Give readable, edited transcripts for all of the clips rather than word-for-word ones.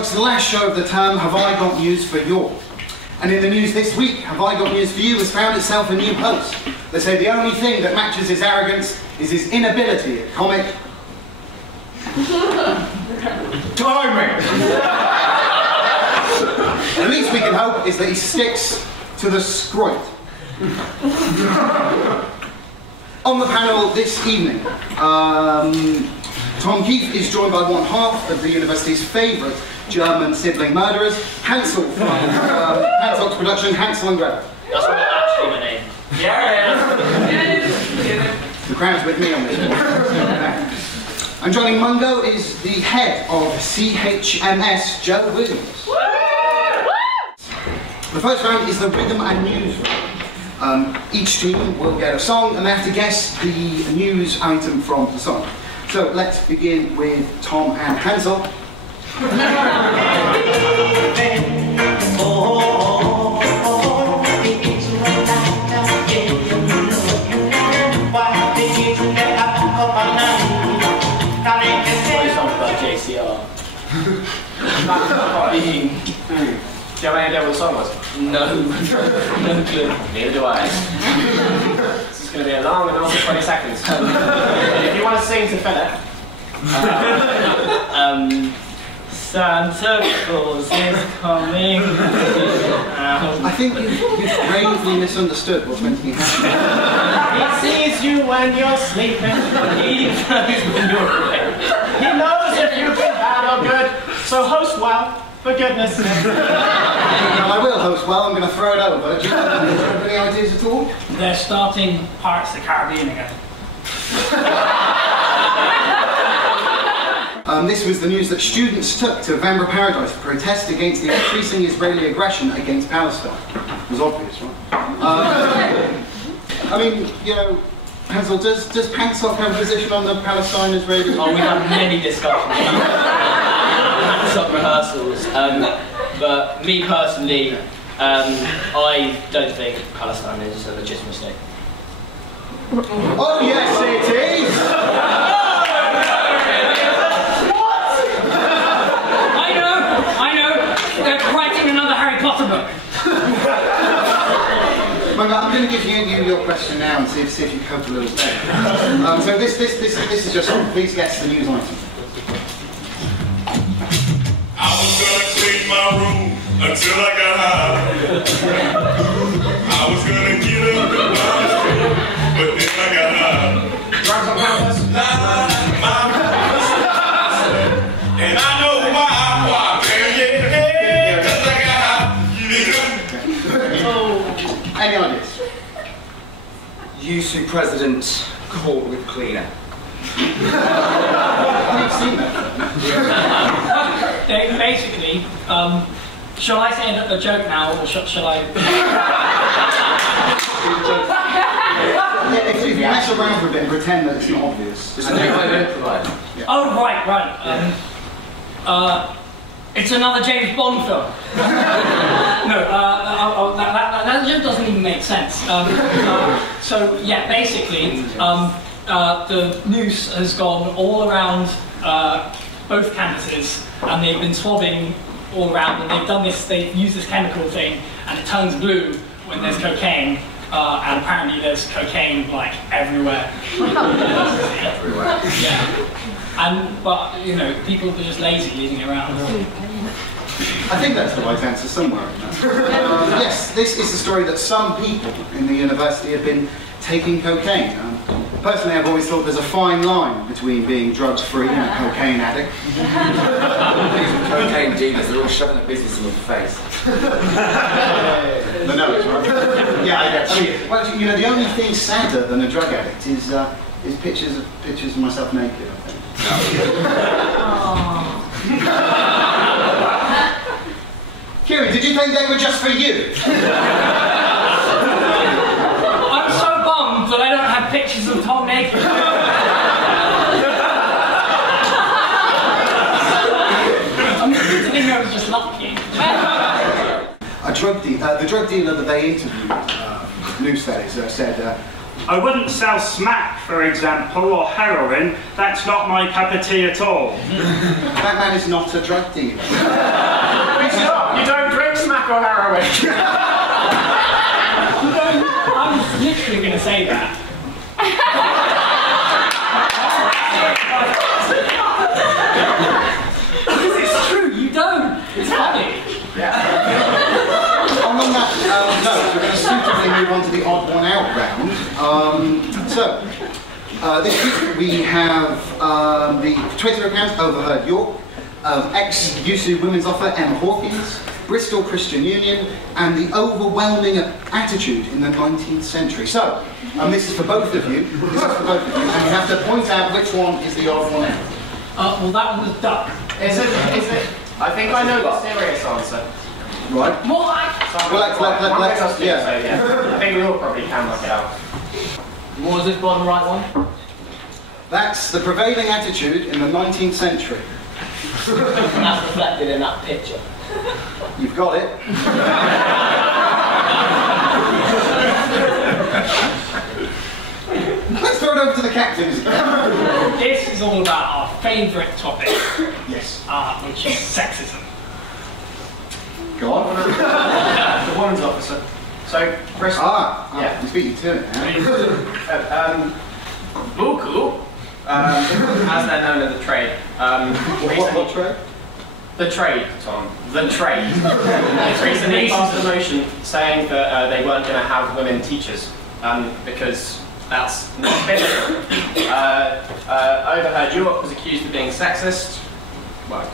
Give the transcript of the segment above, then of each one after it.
Talk's last show of the term, Have I Got News for You? And in the news this week, Have I Got News for You has found itself a new host. They say the only thing that matches his arrogance is his inability at comic timing. The least we can hope is that he sticks to the scroit. On the panel this evening, Tom Keefe is joined by one half of the university's favourite German sibling murderers, Hansel from Hansel's production, Hansel and Gretel. That's not actually my name. Yeah. The crowd's with me on this one. And joining Mungo is the head of CHMS, Joe Williams. The first round is the Rhythm and News round. Each team will get a song and they have to guess the news item from the song. So let's begin with Tom and Hansel. JCR. Do you have any idea what the song was? No. No clue. Neither do I. This is going to be a long and also 20 seconds. If you want to sing to Philip. Santa Claus is coming. I think you've gravely misunderstood what's meant to be happening. He sees you when you're sleeping. He knows when you're awake. He knows if you've been bad or good. So host well, for goodness sake. Well, I will host well, I'm going to throw it over. Do you have any ideas at all? They're starting Pirates of the Caribbean again. This was the news that students took to Vanbrugh Paradise to protest against the increasing Israeli aggression against Palestine. It was obvious, right? I mean, you know, Hansel, does Pansok have a position on the Palestine-Israeli? Oh, we've had many discussions about some rehearsals, but me personally, I don't think Palestine is a legitimate state. Oh yes, it is! I know! They're writing another Harry Potter book. I'm going to give you your question now and see if you cope a little better. So this is just, please guess the news item. I was gonna clean my room until I got high. I was gonna get up and buy a street, but then I got high. Drugs on campus? And I know why, yeah, cause I got high. Any ideas? USU president caught with cleaner. I've seen that. They basically, shall I say a joke now, or shall I? If you mess around for a bit and pretend that it's not obvious. Oh, right. It's another James Bond film. No, that just doesn't even make sense. So yeah, basically, the news has gone all around both campuses, and they've been swabbing all around, and they've done this. They've used this chemical thing, and it turns blue when there's cocaine. And apparently there's cocaine like everywhere. Everywhere. Yeah. But you know, people are just lazy leaving it around. I think that's the right answer somewhere in that. Yes, this is the story that some people in the university have been taking cocaine. Personally, I've always thought there's a fine line between being drugs-free and a cocaine addict. Cocaine dealers, they're all shoving their business in your face. The nose, right? Yeah, I guess. Well, you know, the only thing sadder than a drug addict is pictures of myself naked, I think. Kieran, did you think they were just for you? I'm so bummed that I don't have pictures of Tom naked. I'm thinking I was just lucky. The drug dealer that they interviewed, Loose that is, said, I wouldn't sell smack, for example, or heroin. That's not my cup of tea at all. That man is not a drug dealer. It's not. You don't drink smack or heroin. I was literally going to say that. Because it's true, you don't. It's funny. On that note, we're going to suitably move on to the odd one out round. This week we have the Twitter account Overheard York, ex-USU Women's Offer Emma Hawkins, Bristol Christian Union, and the overwhelming attitude in the 19th century. So, this is for both of you. And you have to point out which one is the odd one out. Well, that one was duck. Is it? I think I know the serious answer. Right. More like... Let's yeah. So, yeah. I think we all probably can work it out. What was this bottom right one? That's the prevailing attitude in the 19th century. That's reflected in that picture. You've got it. Let's throw it over to the captains. This is all about our favourite topic. Yes. Which is sexism. Go on. The woman's officer. So, Bristol. Yeah. I'm speaking to it now. Buku, as they're known in the trade. What trade? The trade, Tom. The trade. Recently passed a motion saying that they weren't going to have women teachers because that's not biblical. Overheard York was accused of being sexist. Well,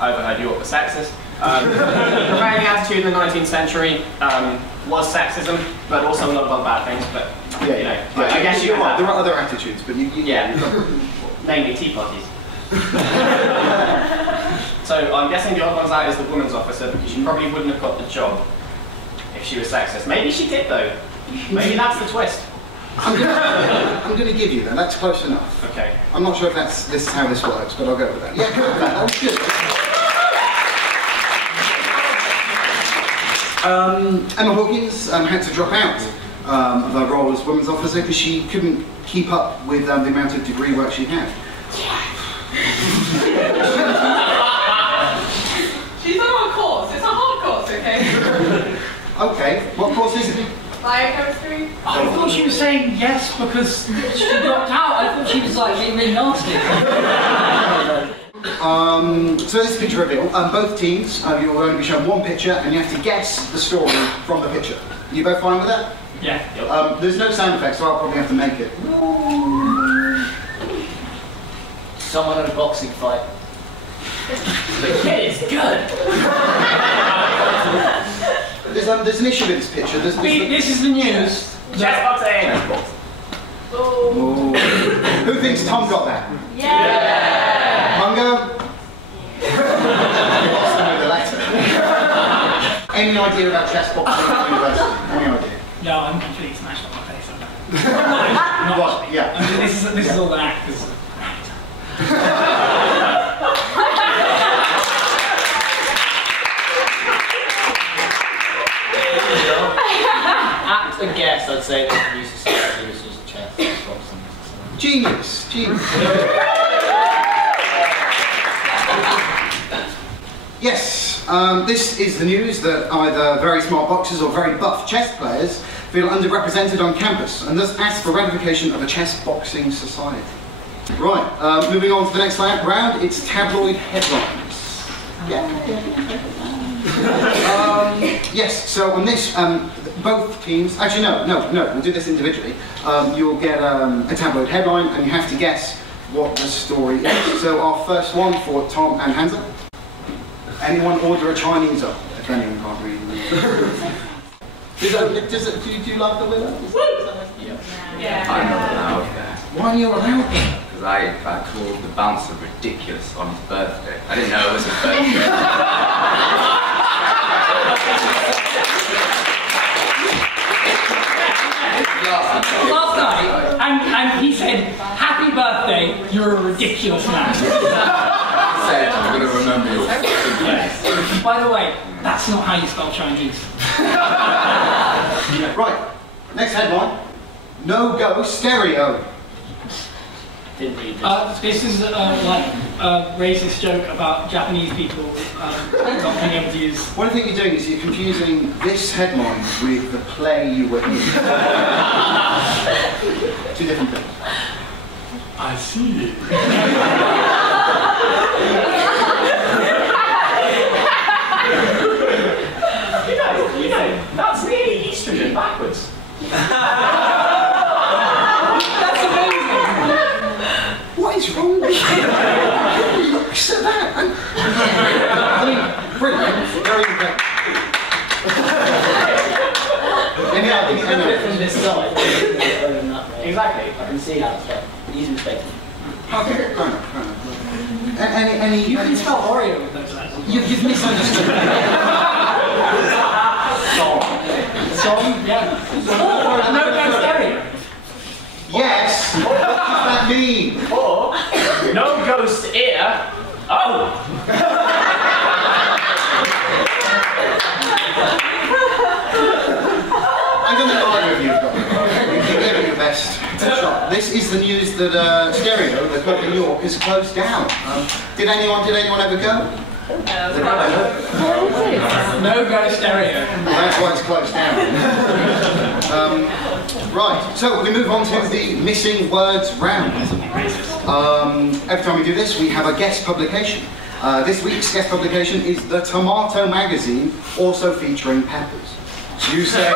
Overheard York was sexist. The prevailing attitude in the 19th century was sexism, but also a lot of other bad things. But I guess you're right. There are other attitudes, but namely tea parties. So I'm guessing the odd one's out is the woman's officer because she probably wouldn't have got the job if she was sexist. Maybe she did though. Maybe that's the twist. I'm going to give you that. That's close enough. Okay. I'm not sure if this is how this works, but I'll go with that. Yeah, go with that. That was good. Emma Hawkins had to drop out of her role as women's officer because she couldn't keep up with the amount of degree work she had. She's on a course. It's a hard course, okay? Okay. What course is it? Biochemistry. I thought she was saying yes because she dropped out. I thought she was like being really nasty. So this is picture reveal. Both teams, you will only be shown one picture and you have to guess the story from the picture. You both fine with that? Yeah. There's no sound effects, so I'll probably have to make it. Someone at a boxing fight. The kid is good. There's an issue with this picture. This is the news. Chess Oh. Who thinks Tom got that? Yeah. Mungo? The letter. Any idea about chess boxing at university? Any idea? No, I'm completely smashed on my face. Not What? Yeah. I mean, this is all an act. This is Act and guess, I'd say that the use of society was just chess. Boxing. Genius. Yes, this is the news that either very smart boxers or very buff chess players feel underrepresented on campus and thus ask for ratification of a chess boxing society. Right, moving on to the next round, it's tabloid headlines. Yes, so on this, both teams, actually no, we'll do this individually. You'll get a tabloid headline and you have to guess what the story is. So our first one for Tom and Hansel. Anyone order a Chinese up, if anyone can't read. Do you love the winner? Yeah. I'm not allowed there. Why are you allowed that? Because I called the bouncer ridiculous on his birthday. I didn't know it was his birthday. last night, and he said, "Happy birthday, you're a ridiculous man." Said, I'm going to remember your Yes. By the way, that's not how you spell Chinese. Right, next headline. No go stereo. Didn't read this. This is like a racist joke about Japanese people not being able to use. One thing you're doing is you're confusing this headline with the play you were in. Two different things. I see. You know, that's nearly estrogen backwards. That's amazing. What is wrong with you? He looks at that. I mean, brilliant. Very impressive. It's from this side. Exactly. I can see how it's done. Easy mistake. Okay, fair enough, fair enough. Any, You can spell Oreo with those letters. You've misunderstood. Song, yeah. And no go stereo. Yes. What does that mean? Or, no ghost ear. Oh! I don't know either of you have got it. You give it your best shot. This is the news that Stereo, the club in York, is closed down. Did anyone ever go? No go stereo. That's why it's closed down. Right, so we move on to the missing words round. Every time we do this, we have a guest publication. This week's guest publication is The Tomato Magazine, also featuring peppers. You say...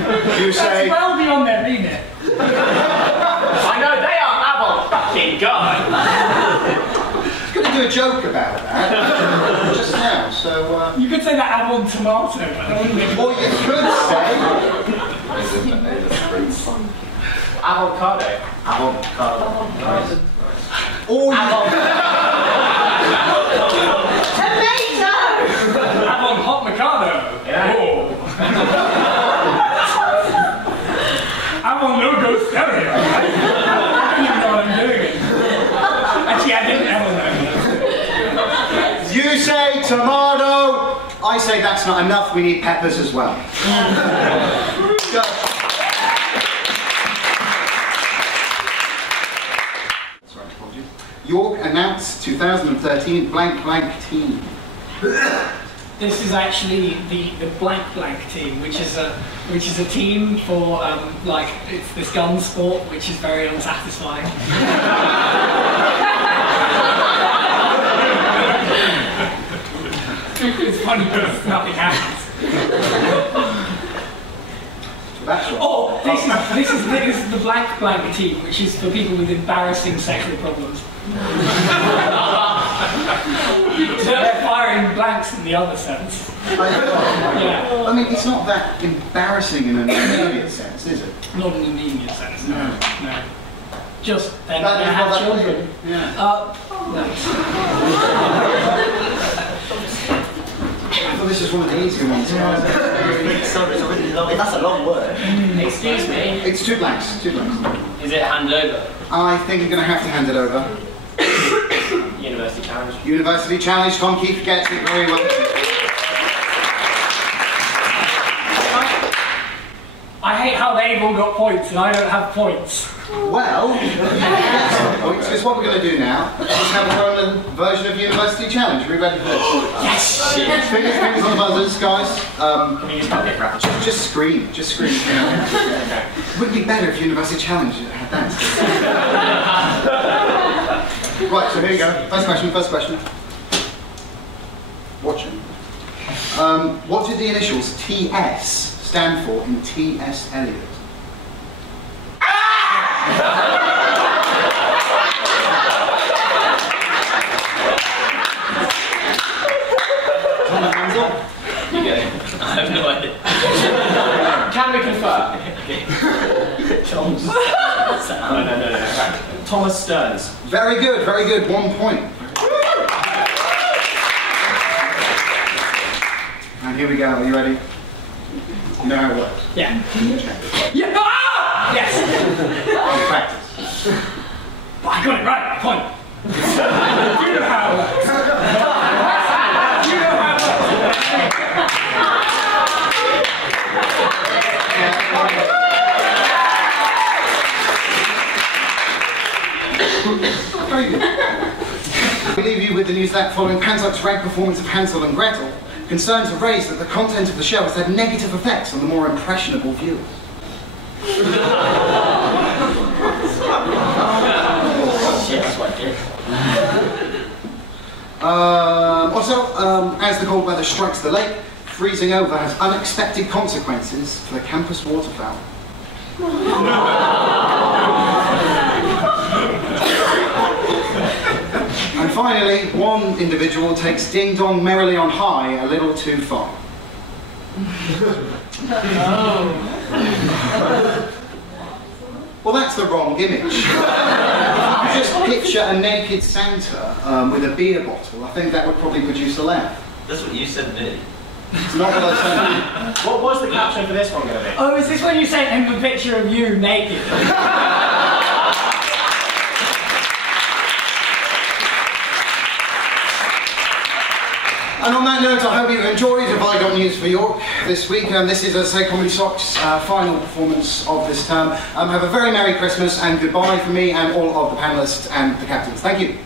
That's well beyond their remit. I know they are Avon fucking God. I was going to do a joke about that just now, so... You could say that Avon tomato, but that wouldn't be. Or you could say... Avocado. Or you... Tomato! Avon hot Mikado. Yeah. Oh. Avon no go stereo. I don't even know what I'm doing. Actually, I didn't ever know. You say tomato, I say that's not enough, we need peppers as well. Go. Sorry, apologies. York announced 2013 blank blank team. This is actually the blank blank team, which is a team for like it's this gun sport, which is very unsatisfying. It's funny because nothing happens. That's right. Oh, this is the blank blank team, which is for people with embarrassing sexual problems. So they're firing blanks in the other sense. Yeah. I mean, it's not that embarrassing in an immediate sense, is it? Not in an immediate sense, no. No. Just then That they is have what that children. is. Yeah. No. I thought this was one of the easier ones. That's a long word. Excuse me. It's two blanks, two blanks. Is it hand over? I think you're going to have to hand it over. University challenge. University challenge, Tom Keefe gets it very well. I hate how they've all got points and I don't have points. Well, you get some points, because what we're going to do now is have a Roman version of University Challenge. Are we ready for this? Yes! Fingers on the buzzers, guys. Can we use public reference? Just scream, just scream. Wouldn't it be better if University Challenge had that? Right, so here you go. First question. Watching. What did the initials TS stand for in T.S. Eliot? You go. I have no idea. Can we confirm? Tom's. No. Thomas Stearns. Very good, 1 point. And here we go, are you ready? You know how it works. Yeah. Yeah! Ah! Yes! On practice. I got it right, point. You know how it works. You know how it works. the news that following Panzer's rag performance of Hansel and Gretel, concerns are raised that the content of the show has had negative effects on the more impressionable viewers. As the cold weather strikes the lake, freezing over has unexpected consequences for the campus waterfowl. And finally, one individual takes Ding Dong Merrily on High a little too far. Well, that's the wrong image. Just picture a naked Santa with a beer bottle. I think that would probably produce a laugh. That's what you said, Billy. It's not what I said. What was the caption for this one going to be? Oh, is this when you sent him a picture of you naked? And on that note, I hope you enjoyed Have I Got News for York this week. This is, as I say, Comedy Sock's final performance of this term. Have a very Merry Christmas and goodbye from me and all of the panellists and the captains. Thank you.